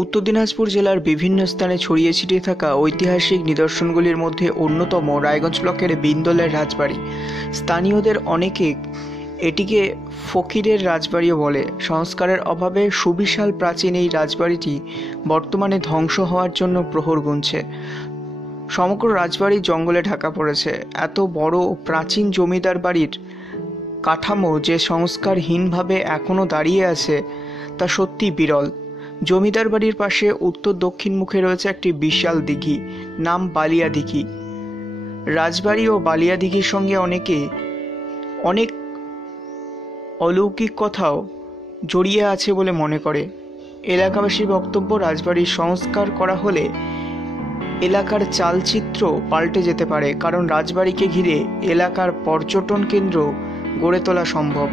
উত্তর দিনাজপুর জেলার বিভিন্ন স্থানে ছড়িয়ে ছিটিয়ে থাকা ঐতিহাসিক নিদর্শনগুলির মধ্যে অন্যতম রায়গঞ্জ ব্লকের বিন্দলের রাজবাড়ি। স্থানীয়দের অনেকে এটিকে ফকিরের রাজবাড়িও বলে। সংস্কারের অভাবে সুবিশাল প্রাচীন এই রাজবাড়িটি বর্তমানে ধ্বংস হওয়ার জন্য প্রহর গুনছে। সমগ্র রাজবাড়ি জঙ্গলে ঢাকা পড়েছে। এত বড় প্রাচীন জমিদার বাড়ির কাঠামো যে সংস্কারহীনভাবে এখনও দাঁড়িয়ে আছে তা সত্যি বিরল। জমিদার বাড়ির পাশে উত্তর দক্ষিণ মুখে রয়েছে একটি বিশাল দিঘি, নাম বালিয়া দিঘি। রাজবাড়ি ও বালিয়া দিঘির সঙ্গে অনেক অলৌকিক কথাও জড়িয়ে আছে বলে মনে করে এলাকাবাসীর বক্তব্য। রাজবাড়ির সংস্কার করা হলে এলাকার চালচিত্র পাল্টে যেতে পারে, কারণ রাজবাড়িকে ঘিরে এলাকার পর্যটন কেন্দ্র গড়ে তোলা সম্ভব।